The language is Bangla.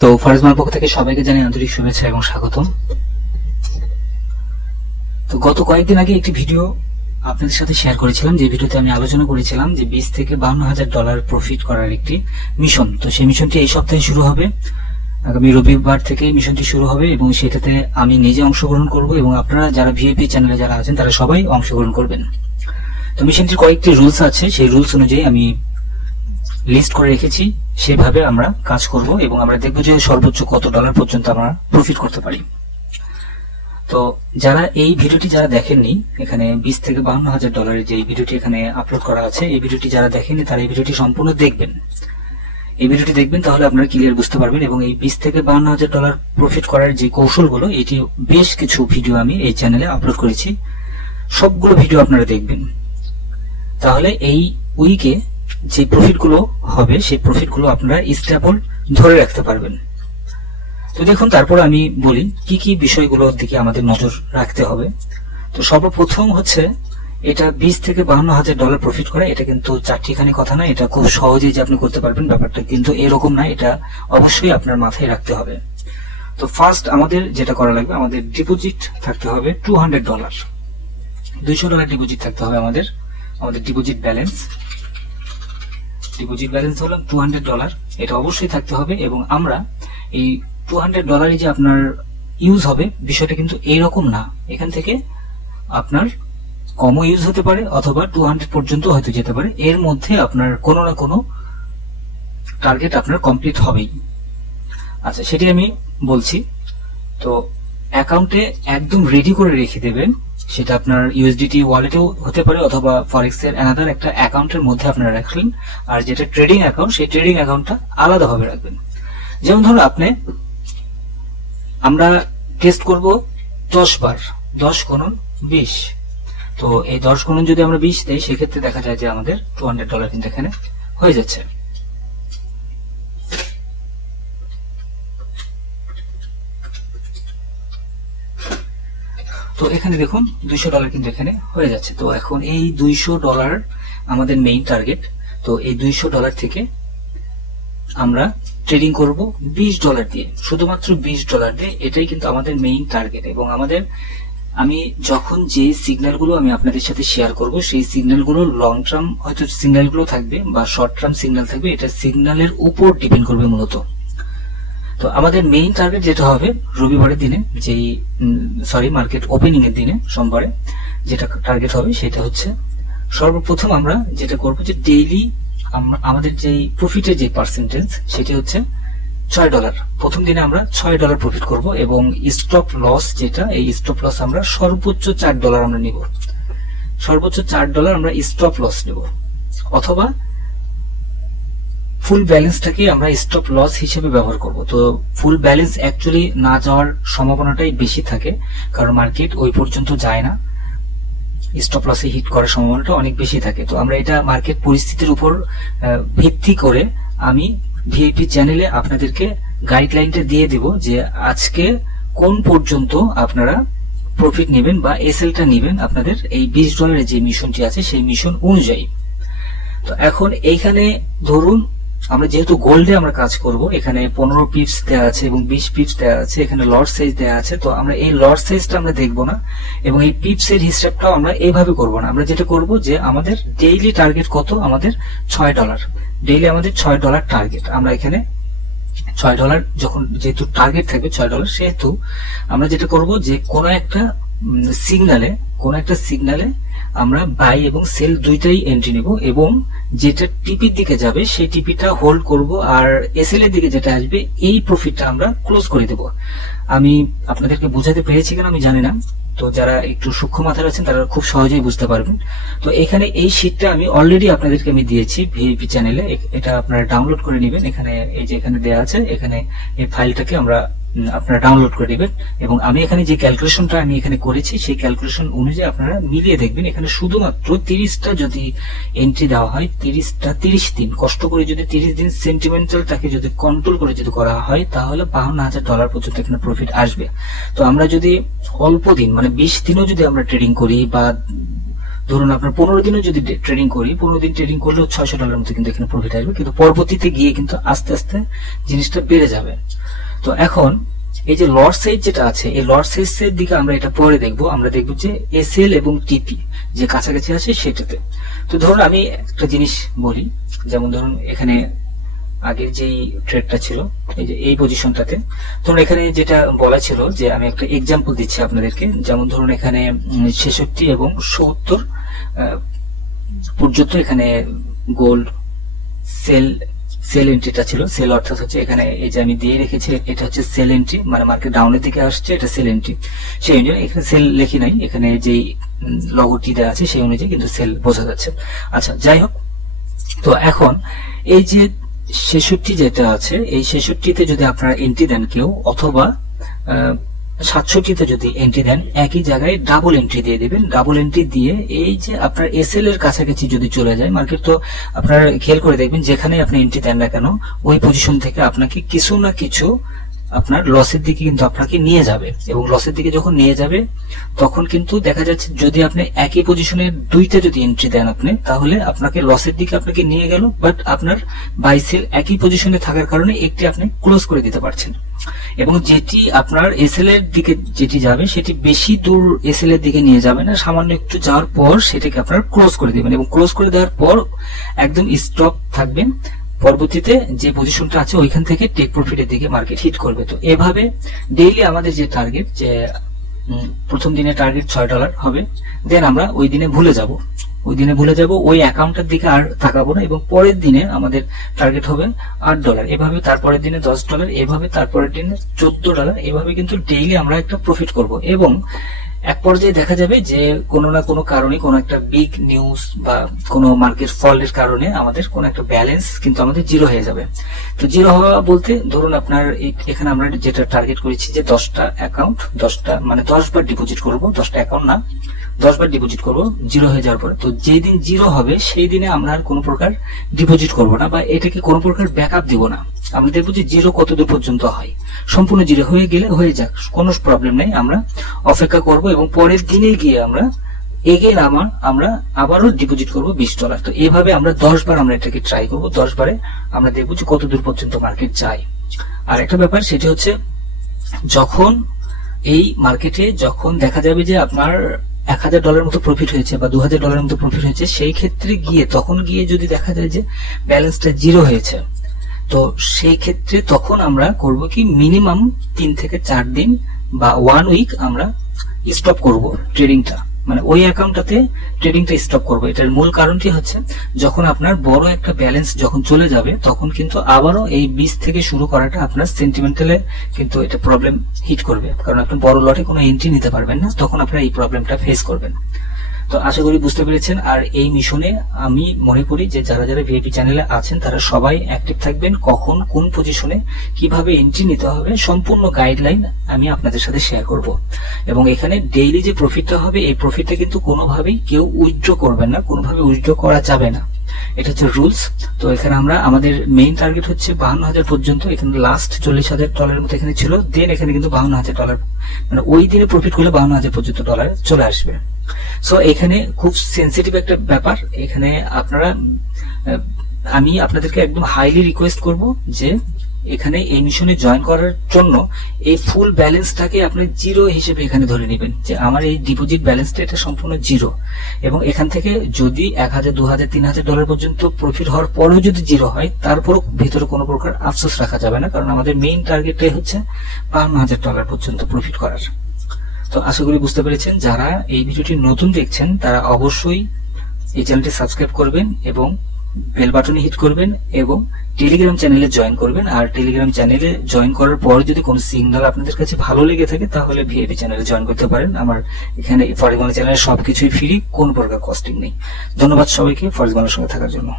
তো ফারজমার পক্ষ থেকে সবাইকে জানাই আন্তরিক শুভেচ্ছা এবং স্বাগতম। তো গত কয়েকদিন আগে একটি ভিডিও আপনাদের সাথে শেয়ার করেছিলাম, যে ভিডিওতে আমি আলোচনা করেছিলাম যে $20,000 থেকে $52,000 প্রফিট করার একটি মিশন। তো সেই মিশনটি এই সপ্তাহে শুরু হবে, আগামী রবিবার থেকে মিশনটি শুরু হবে এবং সেটাতে আমি নিজে অংশগ্রহণ করব এবং আপনারা যারা ভিআইপি চ্যানেলে যারা আছেন তারা সবাই অংশগ্রহণ করবেন। তো মিশনটির কয়েকটি রুলস আছে, সেই রুলস অনুযায়ী আমি লিস্ট করে রেখেছি, সেভাবে আমরা কাজ করব এবং আমরা দেখব যে সর্বোচ্চ কত ডলার পর্যন্ত আমরা প্রফিট করতে পারি। তো যারা এই ভিডিওটি যারা দেখেননি, এখানে $20,000 থেকে $52,000 যে ভিডিওটি এখানে আপলোড করা আছে, এই ভিডিওটি যারা দেখেননি তারা এই ভিডিওটি সম্পূর্ণ দেখবেন। এই ভিডিওটি দেখবেন, তাহলে আপনারা ক্লিয়ার বুঝতে পারবেন। এবং এই $20,000 থেকে $52,000 প্রফিট করার যে কৌশলগুলো, এটি বেশ কিছু ভিডিও আমি এই চ্যানেলে আপলোড করেছি, সবগুলো ভিডিও আপনারা দেখবেন। তাহলে এই উইকে যে প্রফিটগুলো হবে সেই প্রফিটগুলো আপনারা স্টেবল ধরে রাখতে পারবেন। তো দেখুন, তারপর আমি বলি কি কি বিষয়গুলোর দিকে আমাদের নজর রাখতে হবে। তো সর্বপ্রথম হচ্ছে, এটা $20,000 থেকে $52,000 প্রফিট করা, এটা কিন্তু চারটিখানি কথা না, এটা খুব সহজেই যে আপনি করতে পারবেন ব্যাপারটা কিন্তু এরকম না, এটা অবশ্যই আপনার মাথায় রাখতে হবে। তো ফার্স্ট আমাদের যেটা করা লাগবে, আমাদের ডিপোজিট থাকতে হবে $200, $200 ডিপোজিট থাকতে হবে আমাদের ডিপোজিট ব্যালেন্স হলো $200, এটা অবশ্যই থাকতে হবে। এবং আমরা এই $200 যে আপনার ইউজ হবে, বিষয়টা কিন্তু এইরকম না, এখান থেকে আপনার কমও ইউজ হতে পারে অথবা 200 পর্যন্ত হয়তো যেতে পারে, এর মধ্যে আপনার কোনো না কোনো টার্গেট আপনার কমপ্লিট হবেই। আচ্ছা, সেটি আমি বলছি। তো অ্যাকাউন্টে একদম রেডি করে রেখে দেবেন, সেটা আপনার ইউএসডিটি ওয়ালেটেও হতে পারে অথবা ফরেক্স এর অ্যানাদার একটা অ্যাকাউন্টের মধ্যে আপনারা রাখলেন। আর যেটা ট্রেডিং অ্যাকাউন্ট, সেই ট্রেডিং অ্যাকাউন্টটা আলাদাভাবে রাখবেন। যেমন ধরুন আমরা টেস্ট করব 10 বার, 10 গুণন 20। তো এই 10 গুণন যদি আমরা 20 দেই, সেক্ষেত্রে দেখা যায় যে আমাদের $200 কিন্তু এখানে হয়ে যাচ্ছে। তো এখানে দেখুন $200 কিন্তু এখানে হয়ে যাচ্ছে। তো এখন এই $200 আমাদের মেইন টার্গেট। তো এই $200 থেকে আমরা ট্রেডিং করব $20 দিয়ে, শুধুমাত্র $20 দিয়ে, এটাই কিন্তু আমাদের মেইন টার্গেট। এবং আমি যখন যে সিগন্যালগুলো আমি আপনাদের সাথে শেয়ার করব, সেই সিগন্যালগুলো লং টার্ম হয়তো সিগন্যালগুলো থাকবে বা শর্ট টার্ম সিগন্যাল থাকবে, এটা সিগন্যালের উপর ডিপেন্ড করবে মূলত। তো আমাদের মেইন টার্গেট যেটা হবে রবিবারের দিনে, মার্কেট ওপেনিং এর দিনে, সোমবারে যেটা টার্গেট হবে, সেটা হচ্ছে সর্বপ্রথম আমরা যেটা করব যে ডেইলি আমাদের যে প্রফিটের যে পার্সেন্টেজ, সেটি হচ্ছে $6। প্রথম দিনে আমরা $6 প্রফিট করব এবং স্টপ লস যেটা, এই স্টপ লস আমরা সর্বোচ্চ $4 আমরা নিব, সর্বোচ্চ $4 আমরা স্টপ লস নেব। অথবা ফুল ব্যালেন্সটাকে আমরা স্টপ লস হিসেবে ব্যবহার করব। তো ফুল ব্যালেন্স অ্যাকচুয়ালি না যাওয়ার সম্ভাবনাটাই বেশি থাকে, কারণ মার্কেট ওই পর্যন্ত যায় না, স্টপ লসে হিট করার সম্ভাবনাটা অনেক বেশি থাকে। তো আমরা এটা মার্কেট পরিস্থিতির উপর ভিত্তি করে আমি ভিআইপি চ্যানেলে আপনাদেরকে গাইডলাইনটা দিয়ে দিব যে আজকে কোন পর্যন্ত আপনারা প্রফিট নেবেন বা এসএলটা নেবেন আপনাদের এই $20 যে মিশনটি আছে সেই মিশন অনুযায়ী। তো এখন এইখানে ধরুন আমরা যেহেতু গোল্ডে আমরা কাজ করব, এখানে 15 পিপস দেওয়া আছে এবং 20 পিপস দেওয়া আছে, এখানে লট সাইজ দেওয়া আছে। তো আমরা এই লট সাইজটা আমরা দেখব না এবং এই পিপস এর হিসাবটাও আমরা এইভাবে করব না। আমরা যেটা করব যে আমাদের ডেইলি টার্গেট কত, আমাদের $6, ডেইলি আমাদের $6 টার্গেট। আমরা এখানে $6 যখন যেহেতু টার্গেট থাকবে $6, সেহেতু আমরা যেটা করব যে কোনো একটা সিগনালে আমরা বাই এবং সেল দুইটাই এন্ট্রি নেব এবং যেটা টিপির দিকে যাবে সেই টিপিটা হোল্ড করব, আর এসএল এর দিকে যেটা আসবে এই প্রফিটটা আমরা ক্লোজ করে দেব। আমি আপনাদেরকে বোঝাতে পেরেছি কিনা আমি জানি না, তো যারা একটু সূক্ষ্ম মাথায় আছেন তারা খুব সহজেই বুঝতে পারবেন। তো এখানে এই শীটটা আমি অলরেডি আপনাদেরকে আমি দিয়েছি ভিআইপি চ্যানেলে, এটা আপনারা ডাউনলোড করে নেবেন। এখানে এই যে এখানে দেওয়া আছে, এখানে এই ফাইলটাকে আপনারা ডাউনলোড করে নেবেন এবং আমি এখানে যে ক্যালকুলেশনটা আমি এখানে করেছি সেই ক্যালকুলেশন অনুযায়ী আপনারা মিলিয়ে দেখবেন। এখানে শুধুমাত্র 30টা যদি এন্ট্রি দেওয়া হয়, 30 দিন কষ্ট করে যদি 30 দিন সেন্টিমেন্টালটাকে যদি কন্ট্রোল করে যদি করা হয়, তাহলে $52,000 পর্যন্ত এখানে প্রফিট আসবে। তো আমরা যদি অল্প দিন মানে 20 দিনও যদি আমরা ট্রেডিং করি বা ধরুন আপনার 15 দিনও যদি ট্রেডিং করি, 15 দিন ট্রেডিং করলেও $600 মতো কিন্তু এখানে প্রফিট আসবে, কিন্তু পরবর্তীতে গিয়ে কিন্তু আস্তে আস্তে জিনিসটা বেড়ে যাবে। তো এখন এই যে লট সাইজ যেটা আছে, এই লট সাইজের দিকে আমরা এটা পরে দেখব। আমরা দেখব যে এসএল এবং টিপি যে কাছাকাছি আছে সেটাতে। তো ধরুন আমি একটা জিনিস বলি, যেমন ধরুন এখানে আগের যেই ট্রেডটা ছিল এই যে এই পজিশনটাতে, ধরুন এখানে যেটা বলা ছিল যে আমি একটা এক্সাম্পল দিচ্ছি আপনাদেরকে, যেমন ধরুন এখানে 66 এবং 70 পর্যন্ত এখানে গোল্ড সেল এন্ট্রিটা ছিল। সেল অর্থাৎ হচ্ছে এখানে এই যে আমি দিয়ে রেখেছি এটা হচ্ছে সেল এন্ট্রি, মানে মার্কেট ডাউনের দিকে আসছে, এটা সেল এন্ট্রি। সেই অনুযায়ী এখানে সেল লেখি নাই, এখানে যেই লগোটি দেওয়া আছে সেই অনুযায়ী কিন্তু সেল বোঝা যাচ্ছে। আচ্ছা যাই হোক, তো এখন এই যে 66 যেটা আছে, এই 66তে যদি আপনারা এন্ট্রি দেন কেউ, অথবা 67তে যদি এন্ট্রি দেন, একই জায়গায় ডাবল এন্ট্রি দিয়ে দিবেন। ডাবল এন্ট্রি দিয়ে এই যে আপনার এসএল এর কাছাকাছি যদি চলে যায় মার্কেট, তো আপনারা খেয়াল করে দেখবেন যেখানে আপনি এন্ট্রি দেন না কেন ওই পজিশন থেকে আপনাকে কিছু না কিছু আপনার লসের দিকে কিন্তু আপনাকে নিয়ে যাবে, এবং লসের দিকে যখন নিয়ে যাবে তখন কিন্তু দেখা যাচ্ছে যদি আপনি একই পজিশনে দুইটা যদি এন্ট্রি দেন আপনি, তাহলে আপনাকে লসের দিকে আপনাকে নিয়ে গেল, বাট আপনার বাই সেল একই পজিশনে থাকার কারণে একটি আপনি ক্লোজ করে দিতে পারছেন। এবং যেটি আপনার এসএল এর দিকে যেটি যাবে সেটি বেশি দূর এসএল এর দিকে নিয়ে যাবে না, সামান্য একটু যাওয়ার পর সেটাকে আপনার ক্লোজ করে দিবেন, এবং ক্লোজ করে দেওয়ার পর একদম স্টপ থাকবেন। পরবর্তীতে যে পজিশনটা আছে ওইখান থেকে টেক প্রফিটের দিকে মার্কেট হিট করবে। তো এভাবে ডেইলি আমাদের যে টার্গেট, যে প্রথম দিনে টার্গেট $6 হবে, দেন আমরা ওই দিনে ভুলে যাব, ওই অ্যাকাউন্টের দিকে আর তাকাবো না, এবং পরের দিনে আমাদের টার্গেট হবে $8, এভাবে তারপরের দিনে $10, এভাবে তারপরের দিনে $14, এভাবে কিন্তু ডেইলি আমরা একটা প্রফিট করব। এবং এক পর্যায়ে দেখা যাবে যে কোনো না কোনো কারণে, কোনো একটা বিগ নিউজ বা কোনো মার্কেট ফলের কারণে আমাদের কোনো একটা ব্যালেন্স কিন্তু আমাদের জিরো হয়ে যাবে। তো জিরো হওয়া বলতে ধরুন আপনার এখানে আমরা যেটা টার্গেট করেছি যে 10টা অ্যাকাউন্ট, 10টা মানে 10 বার ডিপোজিট করব, 10টা অ্যাকাউন্ট না 10 বার ডিপোজিট করব জিরো হয়ে যাওয়ার পরে। তো যেই দিন জিরো হবে সেই দিনে আমরা আর কোনো প্রকার ডিপোজিট করব না, বা এটাকে কোনো প্রকার ব্যাকআপ দিব না। আমরা দেখবো যে জিরো কতদূর পর্যন্ত হয়, সম্পূর্ণ জিরো হয়ে গেলে হয়ে যাক, কোনো প্রবলেম নেই, আমরা অপেক্ষা করব এবং পরের দিনে গিয়ে আমরা এগেন আমরা আবারও ডিপোজিট করব $20। তো এইভাবে আমরা 10 বার আমরা এটাকে ট্রাই করব, 10 বারে আমরা দেখবো যে কতদূর পর্যন্ত মার্কেট যায়। আর একটা ব্যাপার সেটি হচ্ছে, যখন এই মার্কেটে যখন দেখা যাবে যে আপনার $1000 মতো প্রফিট হয়েছে বা $2000 মতো প্রফিট হয়েছে, সেই ক্ষেত্রে গিয়ে তখন গিয়ে যদি দেখা যায় যে ব্যালেন্সটা জিরো হয়েছে, তো সেই ক্ষেত্রে তখন আমরা করব কি মিনিমাম 3 থেকে 4 দিন বা 1 উইক আমরা স্টপ করব ট্রেডিংটা, মানে ওই অ্যাকাউন্টটাতে ট্রেডিংটা স্টপ করব। এটার মূল কারণটি হচ্ছে, যখন আপনার বড় একটা ব্যালেন্স যখন চলে যাবে তখন কিন্তু আবারও এই 20 থেকে শুরু করাটা আপনার সেন্টিমেন্টালে কিন্তু এটা প্রবলেম হিট করবে, কারণ আপনি বড় লটে কোনো এন্ট্রি নিতে পারবেন না, তখন আপনারা এই প্রবলেমটা ফেস করবেন। তো আশা করি বুঝতে পেরেছেন। আর এই মিশনে আমি মনে করি যে যারা যারা ভিআইপি চ্যানেলে আছেন তারা সবাই অ্যাক্টিভ থাকবেন, কখন কোন পজিশনে কিভাবে এন্ট্রি নিতে হবে সম্পূর্ণ গাইডলাইন আমি আপনাদের সাথে শেয়ার করব। এবং এখানে ডেইলি যে প্রফিটটা হবে এই প্রফিটটা কিন্তু কোনোভাবেই কেউ উইথড্র করবেন না, কোনোভাবে উইথড্র করা যাবে না, এটা হচ্ছে রুলস। তো এখানে আমাদের মেইন টার্গেট হচ্ছে 52,000 পর্যন্ত, এখানে লাস্ট $40,000 মতো এখানে ছিল, দেন এখানে কিন্তু $52,000 মানে ওই দিনে প্রফিট করলে $52,000 পর্যন্ত ডলার চলে আসবে। সো এখানে খুব সেন্সিটিভ একটা ব্যাপার, এখানে আমি আপনাদেরকে একদম হাইলি রিকোয়েস্ট করব যে এখানে এই মিশনে জয়েন করার জন্য এই ফুল ব্যালেন্সটাকে আপনি জিরো হিসেবে এখানে ধরে নেবেন, যে আমার এই ডিপোজিট ব্যালেন্সটা এটা সম্পূর্ণ জিরো, এবং এখান থেকে যদি $1,000, $2,000, $3,000 পর্যন্ত প্রফিট হওয়ার পরেও যদি জিরো হয়, তারপরও ভিতরে কোনো প্রকার আফসোস রাখা যাবে না, কারণ আমাদের মেইন টার্গেটটাই হচ্ছে $52,000 পর্যন্ত প্রফিট করার। তো আশা করি বুঝতে পেরেছেন। যারা এই ভিডিওটি নতুন দেখছেন তারা অবশ্যই এই চ্যানেলটি সাবস্ক্রাইব করবেন এবং বেল বাটনে হিট করবেন এবং টেলিগ্রাম চ্যানেলে জয়েন করবেন। আর টেলিগ্রাম চ্যানেলে জয়েন করার পর যদি কোনো সিগন্যাল আপনাদের কাছে ভালো লেগে থাকে তাহলে ভিআইপি চ্যানেলে জয়েন করতে পারেন। আমার এখানে ফরেক্স বাংলা চ্যানেলে সবকিছুই ফ্রি, কোনো প্রকার কস্টিং নেই। ধন্যবাদ সবাইকে ফরেক্স বাংলার সঙ্গে থাকার জন্য।